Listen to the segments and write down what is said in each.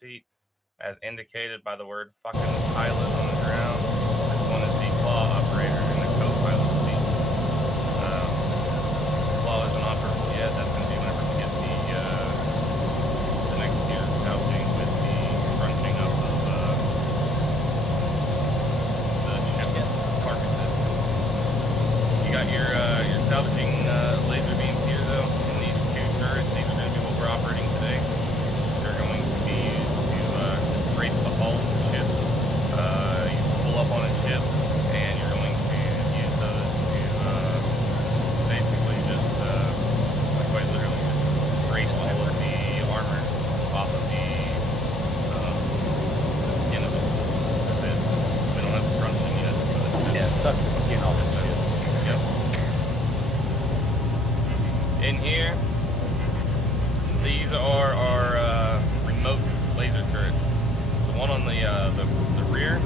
seat, as indicated by the word fucking pilot on the ground. This one is the claw operator in the co-pilot seat. Claw isn't operable yet. That's going to be whenever we get the next tier salvaging with the crunching up of the ship carcasses. You got your salvaging laser beams here though in these two turrets. These are going to be what we're operating today. They're going to be used to scrape the hull of the ship. You pull up on a ship and you're going to use those to basically just quite literally just scrape all of the armor off of the skin of it. That's it. We don't have to crunch them yet. Yeah, suck the skin off the ship. Yep. In here, these are our remote laser turrets. The one on the rear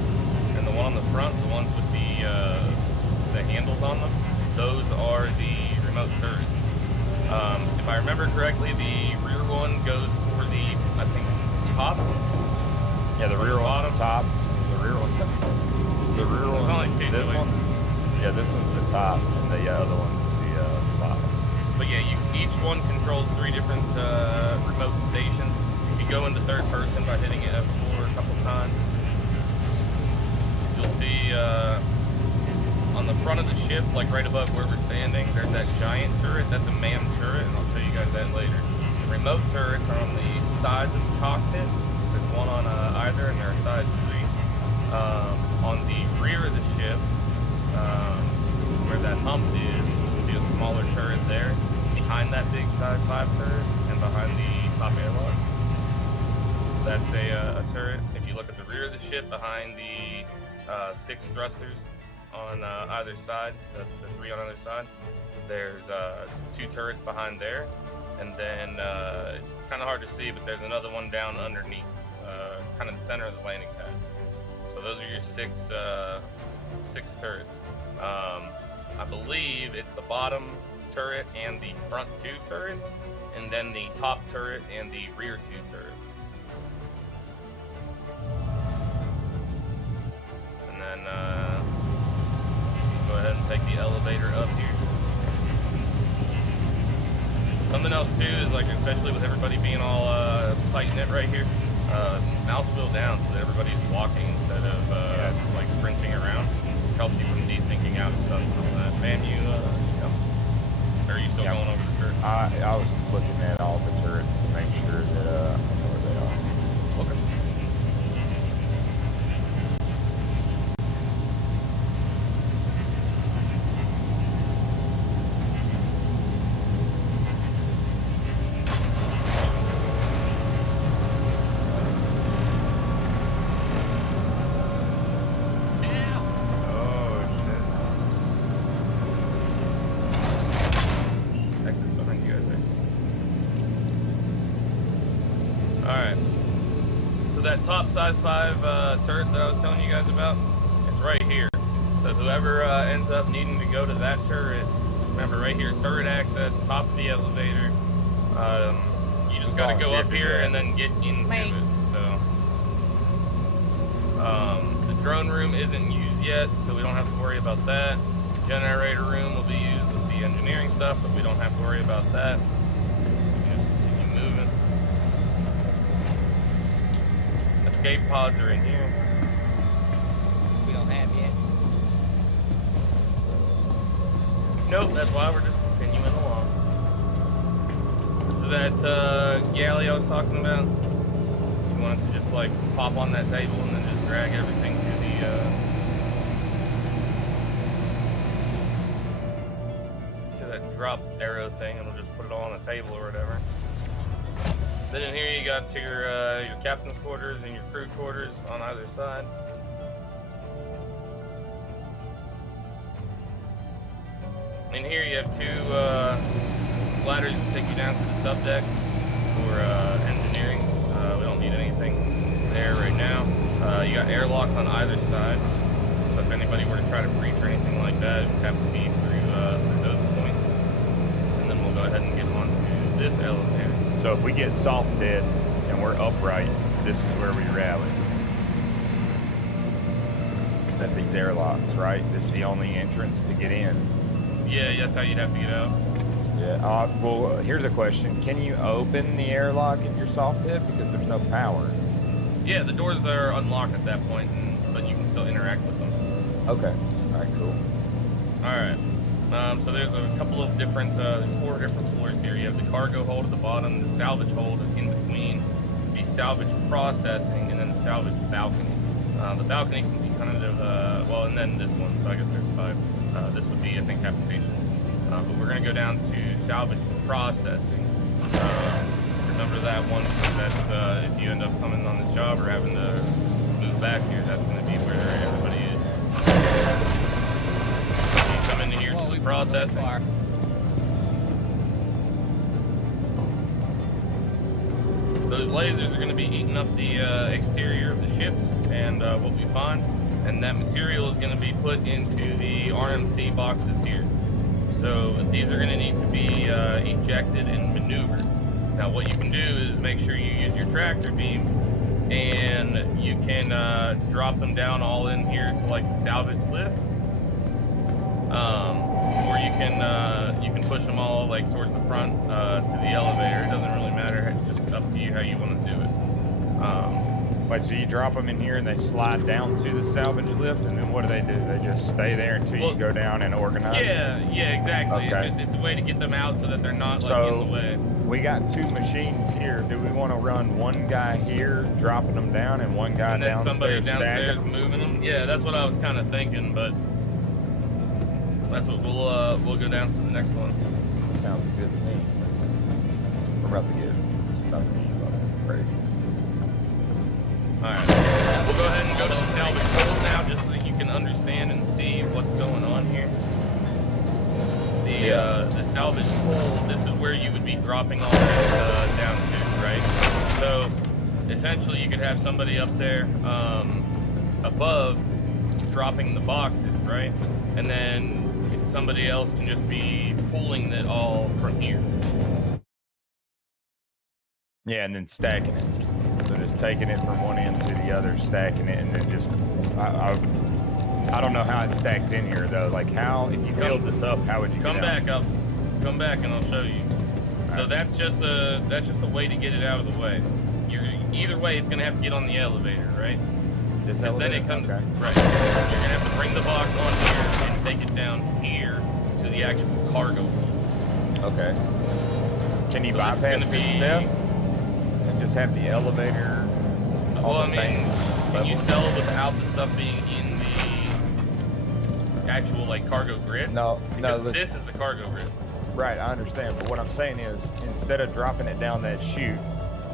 and the one on the front, the ones with the handles on them, those are the remote turrets. If I remember correctly, the rear one goes for the, I think, top. Yeah, the rear one's the top. The rear one. The rear one. Like this one. Yeah, this one's the top, and the other one's the bottom. But yeah, each one controls 3 different remote stations. You go into third person by hitting it F4 a couple times. You'll see on the front of the ship, like right above where we're standing, there's that giant turret. That's a manned turret, and I'll show you guys that later. The remote turrets are on the sides of the cockpit. There's one on either, and they're size 3. On the rear of the ship, where that hump is, you'll see a smaller turret there, behind that big size 5 turret, and behind the top airlock. That's a turret. If you look at the rear of the ship, behind the 6 thrusters on either side, the 3 on either side, there's 2 turrets behind there, and then it's kind of hard to see, but there's another one down underneath, kind of the center of the landing pad. So those are your 6 turrets. I believe it's the bottom turret and the front 2 turrets, and then the top turret and the rear 2 turrets. And then go ahead and take the elevator up here. Something else too is, like, especially with everybody being all tight-knit right here, mouse wheel down so that everybody's walking instead of like sprinting around. Helps you from desyncing out and stuff and all that. Man, you or are you still going over the turret? I was looking at all the turrets to make sure that I know where they are. Okay. Top size 5 turret that I was telling you guys about, it's right here. So whoever ends up needing to go to that turret, remember right here, turret access, top of the elevator. You just got to go up here and then get into it. So the drone room isn't used yet, so we don't have to worry about that. Generator room will be used with the engineering stuff, but we don't have to worry about that. Escape pods are in here. We don't have yet. Nope, that's why we're just continuing along. This is that galley I was talking about. You wanted to just like pop on that table and then just drag everything to that drop arrow thing, and we'll just put it all on a table or whatever. Then in here you got your captain's quarters and your crew quarters on either side. In here you have 2 ladders to take you down to the subdeck for engineering. We don't need anything there right now. You got airlocks on either side, so if anybody were to try to breach or anything like that, it would have to be through those points. And then we'll go ahead and get onto this elevator. So if we get soft dead and we're upright, this is where we rally. At these airlocks, right? This is the only entrance to get in. Yeah, that's how you'd have to get out. Yeah. Well, here's a question. Can you open the airlock in your soft hit because there's no power? Yeah, the doors are unlocked at that point, but you can still interact with them. Okay. All right. Cool. All right. So there's a couple of different, there's 4 different floors here. You have the cargo hold at the bottom, the salvage hold in between, the salvage processing, and then the salvage balcony. The balcony can be kind of, well, and then this one, so I guess there's 5. This would be, I think, habitation. But we're going to go down to salvage processing. Remember that one, that's, if you end up coming on this job or having to move back here, that's going to be where everybody is. You come into here to the processing. Those lasers are going to be eating up the exterior of the ships, and we'll be fine. And that material is going to be put into the RMC boxes here. So these are going to need to be ejected and maneuvered. Now what you can do is make sure you use your tractor beam, and you can drop them down all in here to like the salvage lift. Or you can push them all like towards the front to the elevator. It doesn't really matter. It's just up to you how you want to do it. Wait, so you drop them in here and they slide down to the salvage lift, and then what do? They just stay there until you go down and organize? Yeah, exactly. Okay. It's a way to get them out so that they're not like in the way. We got 2 machines here. Do we want to run one guy here dropping them down and one guy and then downstairs, somebody downstairs stacking moving them? Yeah, that's what I was kind of thinking, but that's what we'll go down to the next one. Sounds good to me. We're about to get stuck in crazy. Alright, we'll go ahead and go to the salvage hold now, just so that you can understand and see what's going on here. The salvage hold, this is where you would be dropping all that down to, right? So, essentially you could have somebody up there above dropping the boxes, right? And then somebody else can just be pulling it all from here. Yeah, and then stacking it. So just taking it from one end to the other, stacking it, and then just, I don't know how it stacks in here though. Like how, if you filled this up, how would you come back up? Come back and I'll show you. So right. that's just a way to get it out of the way. Either way, it's gonna have to get on the elevator, right? This Because then elevator? it comes Okay. right. You're gonna have to bring the box on here and take it down here to the actual cargo hold. Okay. Can you So bypass this step and just have the elevator? Well, I mean, can you level? sell without the stuff being in the actual like cargo grid? No, Because no. this is the cargo grid. Right, I understand. But what I'm saying is, instead of dropping it down that chute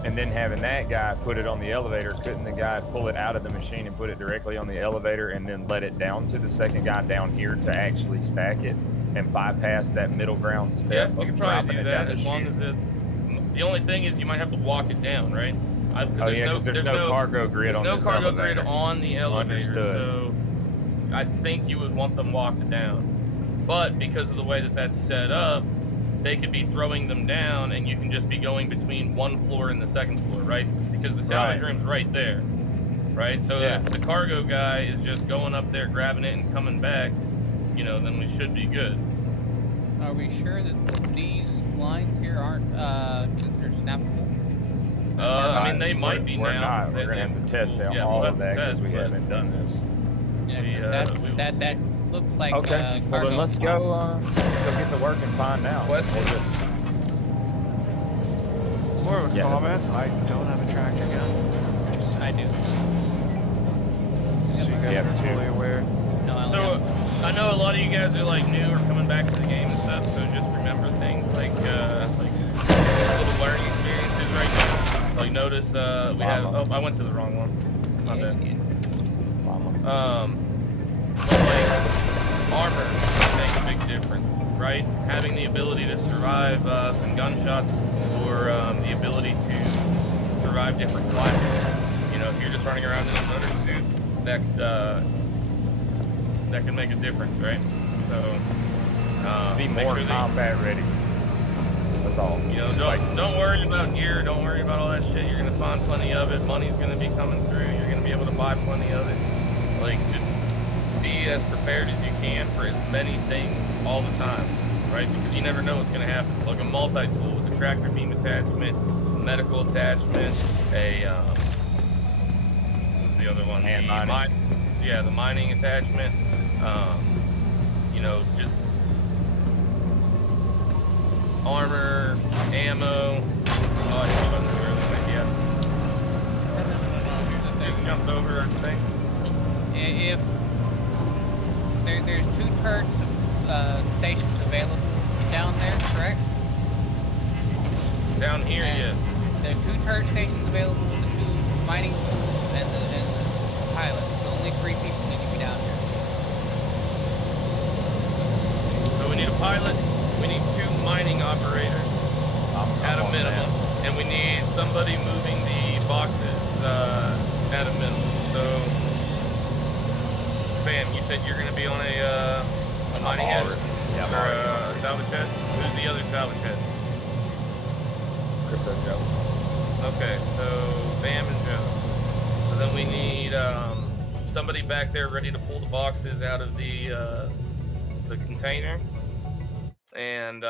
and then having that guy put it on the elevator, couldn't the guy pull it out of the machine and put it directly on the elevator and then let it down to the second guy down here to actually stack it and bypass that middle ground step? Yeah, you of can probably do dropping it down that the as long chute? as it. The only thing is you might have to walk it down, right? Because there's no cargo grid on this There's no cargo elevator. grid on the elevator, Understood. so I think you would want them walked down. But because of the way that that's set up, they could be throwing them down, and you can just be going between one floor and the second floor, right? Because the salvage room's right there, right? So if the cargo guy is just going up there, grabbing it, and coming back, you know, then we should be good. Are we sure that these lines here aren't considered snappable? I mean, they might be We're now. not. We're going to have to test out all of that because we haven't done this. Yeah, that looks like Okay, well cargo. then let's go get to work and find out. We'll just... More of a comment. I don't have a tractor gun. Just I do. so you guys are fully aware. No, I only So, have- I know a lot of you guys are like new or coming back to the game and stuff, so just remember things like little learning experiences right now. Like notice we have, oh, I went to the wrong one. My bad. But like armor makes a big difference, right? Having the ability to survive some gunshots or the ability to survive different climates. You know, if you're just running around in a motor suit, that can make a difference, right? So be make more sure that combat ready. That's all. You know, don't worry about gear. Don't worry about all that shit. You're gonna find plenty of it. Money's gonna be coming through. You're gonna be able to buy plenty of it. Like, just be as prepared as you can for as many things all the time, right? Because you never know what's gonna happen. It's like a multi-tool with a tractor beam attachment, medical attachment, a what's the other one? Hand mining. Yeah, the mining attachment. You know, just armor, ammo. Oh, I hit the button earlier. Yeah. Here's the thing. Just jumped over, I think. If there's 2 turret stations available down there, correct? Down here, yes. There's 2 turret stations available with the 2 mining tools and the pilot. So only 3 people need to be down here. So we need a pilot, we need 2 mining operators at a minimum, and we need somebody moving the boxes at a minimum. So, Bam, you said you're going to be on a mining head? Yeah, or a salvage head? Who's the other salvage head? Crypto Joe. Okay, so Bam and Joe. So then we need somebody back there ready to pull the boxes out of the container. And